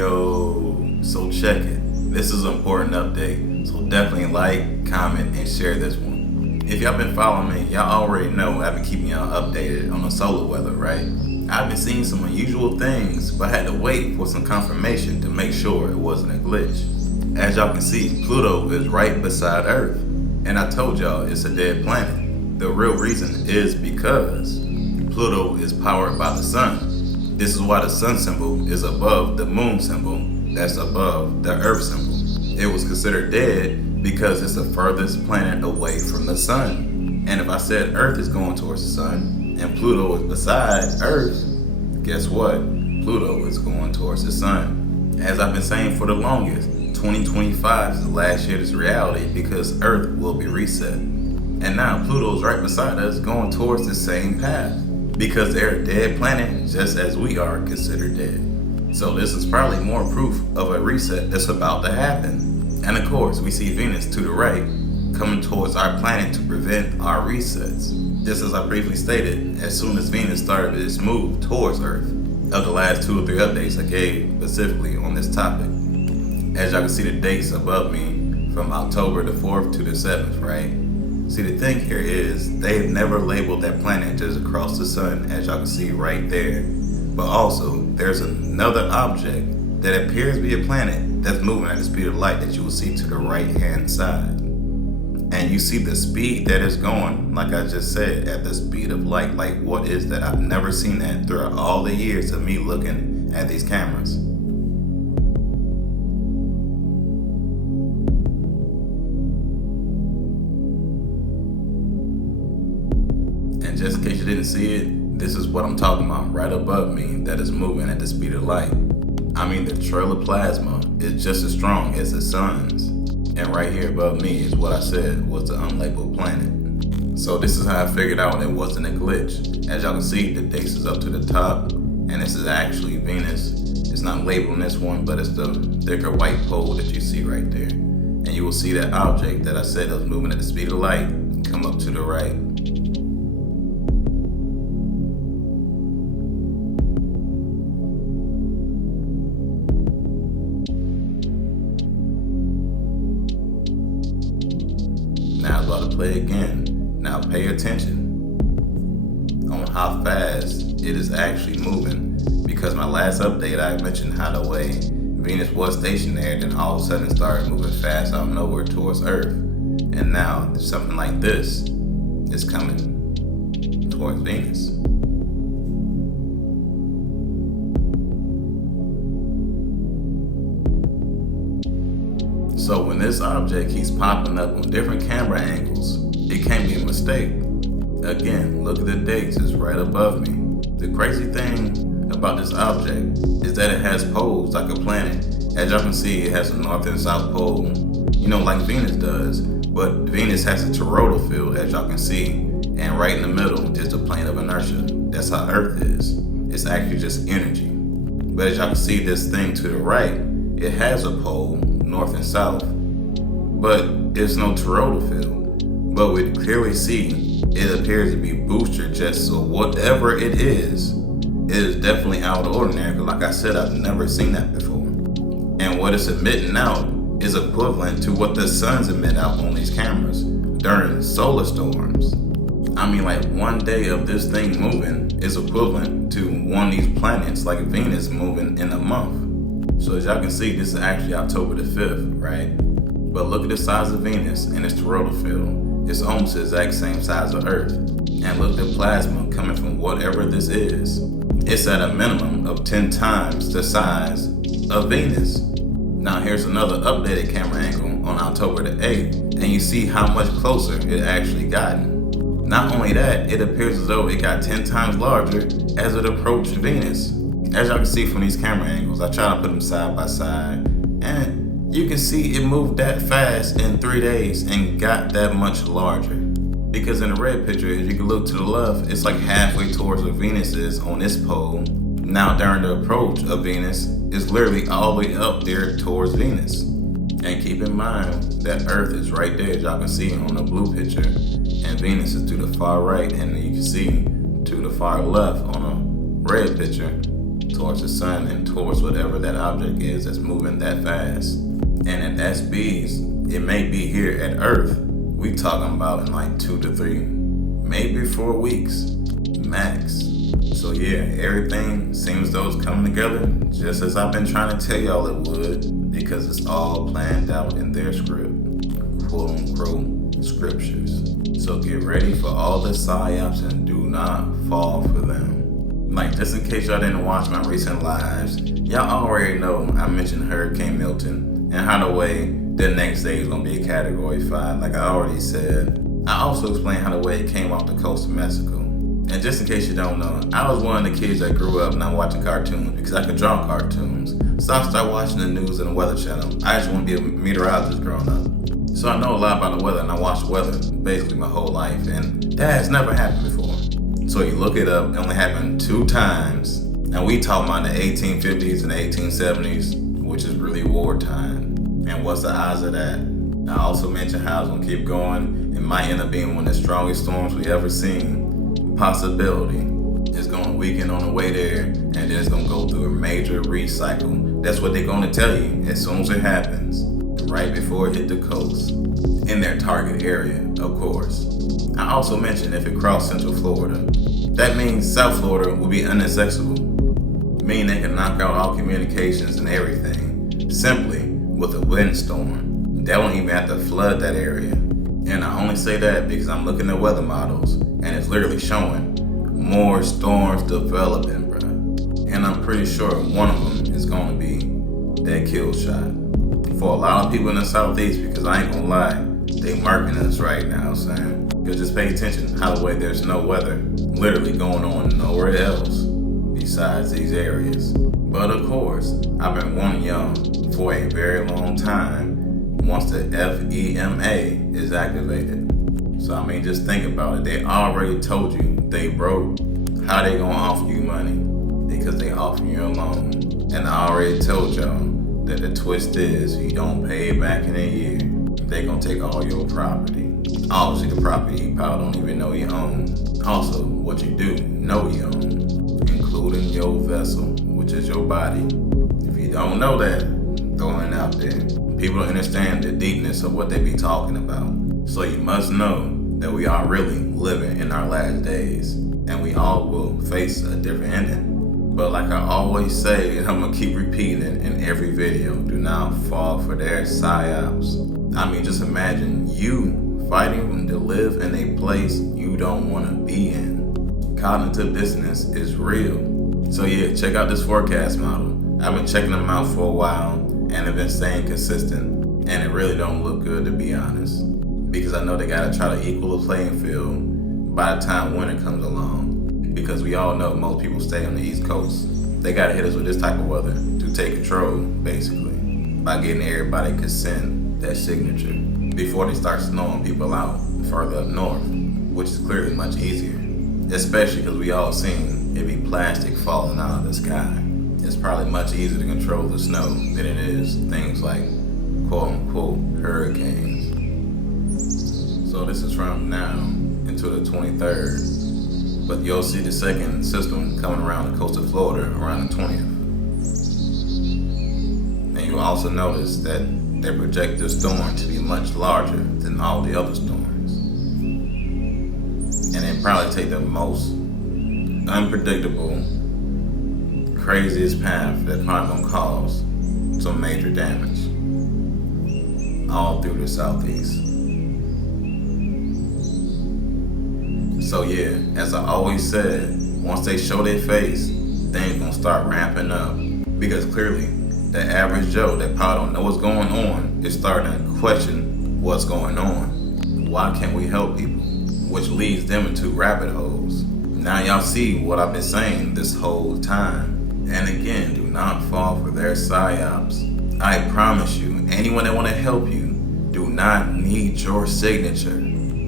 Yo, so check it. This is an important update, so definitely like, comment, and share this one. If y'all been following me, y'all already know I've been keeping y'all updated on the solar weather, right? I've been seeing some unusual things, but had to wait for some confirmation to make sure it wasn't a glitch. As y'all can see, Pluto is right beside Earth, and I told y'all it's a dead planet. The real reason is because Pluto is powered by the sun. This is why the sun symbol is above the moon symbol that's above the earth symbol. It was considered dead because it's the furthest planet away from the sun. And if I said Earth is going towards the sun and Pluto is beside Earth, guess what? Pluto is going towards the sun. As I've been saying for the longest, 2025 is the last year of this reality because Earth will be reset. And now Pluto is right beside us going towards the same path, because they're a dead planet just as we are considered dead. So this is probably more proof of a reset that's about to happen. And of course, we see Venus to the right coming towards our planet to prevent our resets. Just as I briefly stated, as soon as Venus started its move towards Earth, of the last 2 or 3 updates I gave specifically on this topic. As y'all can see the dates above me from October the 4th to the 7th, right? See, the thing here is they've never labeled that planet just across the sun, as y'all can see right there. But also, there's another object that appears to be a planet that's moving at the speed of light that you will see to the right-hand side. And you see the speed that it's going, like I just said, at the speed of light. Like, what is that? I've never seen that throughout all the years of me looking at these cameras. And just in case you didn't see it, this is what I'm talking about right above me that is moving at the speed of light. I mean, the trail of plasma is just as strong as the sun's. And right here above me is what I said was the unlabeled planet. So this is how I figured out it wasn't a glitch. As y'all can see, the dates is up to the top, and this is actually Venus. It's not labeled in this one, but it's the thicker white pole that you see right there. And you will see that object that I said was moving at the speed of light come up to the right. Now I'm about to play again. Now pay attention on how fast it is actually moving, because my last update I mentioned how the way Venus was stationed there, then all of a sudden it started moving fast out of nowhere towards Earth. And now something like this is coming towards Venus. So when this object keeps popping up on different camera angles, it can't be a mistake. Again, look at the dates, it's right above me. The crazy thing about this object is that it has poles like a planet. As y'all can see, it has a north and south pole, like Venus does. But Venus has a toroidal field, as y'all can see, and right in the middle is the plane of inertia. That's how Earth is. It's actually just energy. But as y'all can see, this thing to the right, it has a pole, north and south, but there's no toroidal field. But we clearly see it appears to be booster jets, so whatever it is definitely out of the ordinary, because like I said, I've never seen that before. And what it's emitting out is equivalent to what the suns emit out on these cameras during solar storms. I mean, like, one day of this thing moving is equivalent to one of these planets like Venus moving in a month. So as y'all can see, this is actually October the 5th, right? But look at the size of Venus and its toroidal field. It's almost the exact same size of Earth. And look at the plasma coming from whatever this is. It's at a minimum of 10 times the size of Venus. Now here's another updated camera angle on October the 8th, and you see how much closer it actually gotten. Not only that, it appears as though it got 10 times larger as it approached Venus. As y'all can see from these camera angles, I try to put them side by side, and you can see it moved that fast in 3 days and got that much larger. Because in the red picture, if you can look to the left, it's like halfway towards where Venus is on this pole. Now during the approach of Venus, it's literally all the way up there towards Venus. And keep in mind that Earth is right there, as y'all can see on the blue picture, and Venus is to the far right, and you can see to the far left on the red picture towards the sun and towards whatever that object is that's moving that fast. And at that speeds, it may be here at Earth. We talking about in like 2 to 3, maybe 4 weeks, max. So yeah, everything seems though it's coming together just as I've been trying to tell y'all it would, because it's all planned out in their script, quote unquote scriptures. So get ready for all the psyops and do not fall for them. Like, just in case y'all didn't watch my recent lives, y'all already know I mentioned Hurricane Milton and how the way the next day is gonna be a Category 5, like I already said. I also explained how the way it came off the coast of Mexico. And just in case you don't know, I was one of the kids that grew up not watching cartoons because I could draw cartoons. So I started watching the news and the Weather Channel. I just want to be a meteorologist growing up. So I know a lot about the weather, and I watched weather basically my whole life, and that has never happened before. So you look it up, it only happened 2 times. And we talking about the 1850s and the 1870s, which is really wartime. And what's the odds of that? I also mentioned how it's gonna keep going. It might end up being one of the strongest storms we ever seen. Possibility. It's gonna weaken on the way there, and then it's gonna go through a major recycle. That's what they're gonna tell you as soon as it happens, right before it hit the coast, in their target area, of course. I also mentioned if it crossed Central Florida, that means South Florida will be inaccessible, meaning they can knock out all communications and everything simply with a windstorm. They won't even have to flood that area. And I only say that because I'm looking at weather models and it's literally showing more storms developing, bruh. And I'm pretty sure one of them is going to be that kill shot. For a lot of people in the Southeast, because I ain't gonna lie, they marking us right now, saying, because just pay attention how the way there's no weather literally going on nowhere else besides these areas. But of course, I've been warning y'all for a very long time once the FEMA is activated. So I mean, just think about it. They already told you they broke. How they gonna offer you money? Because they offer you a loan. And I already told y'all that the twist is you don't pay it back in a year, they gonna take all your property. Obviously the property you probably don't even know you own. Also, what you do know you own, including your vessel, which is your body. If you don't know that, throwing it out there. People don't understand the deepness of what they be talking about. So you must know that we are really living in our last days, and we all will face a different ending. But like I always say, and I'm gonna keep repeating it in every video, do not fall for their psyops. I mean, just imagine you fighting to live in a place you don't wanna be in. Cognitive dissonance is real. So yeah, check out this forecast model. I've been checking them out for a while, and have been staying consistent, and it really don't look good, to be honest, because I know they gotta try to equal the playing field by the time winter comes along, because we all know most people stay on the East Coast. They gotta hit us with this type of weather to take control, basically, by getting everybody consent, that signature, before they start snowing people out further up north, which is clearly much easier, especially because we all seen it be plastic falling out of the sky. It's probably much easier to control the snow than it is things like quote unquote hurricanes. So this is from now until the 23rd, but you'll see the second system coming around the coast of Florida around the 20th. And you'll also notice that they project this storm to be much larger than all the other storms. And they probably take the most unpredictable, craziest path that's probably gonna cause some major damage all through the Southeast. So yeah, as I always said, once they show their face, things gonna start ramping up, because clearly the average Joe that probably don't know what's going on is starting to question what's going on. Why can't we help people? Which leads them into rabbit holes. Now y'all see what I've been saying this whole time. And again, do not fall for their psyops. I promise you, anyone that want to help you do not need your signature.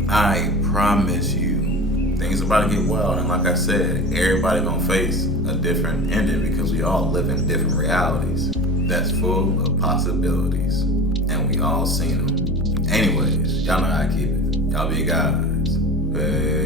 I promise you. Things about to get wild, and like I said, everybody gonna face a different ending because we all live in different realities that's full of possibilities, and we all seen them. Anyways, y'all know how I keep it. Y'all be guys. Peace.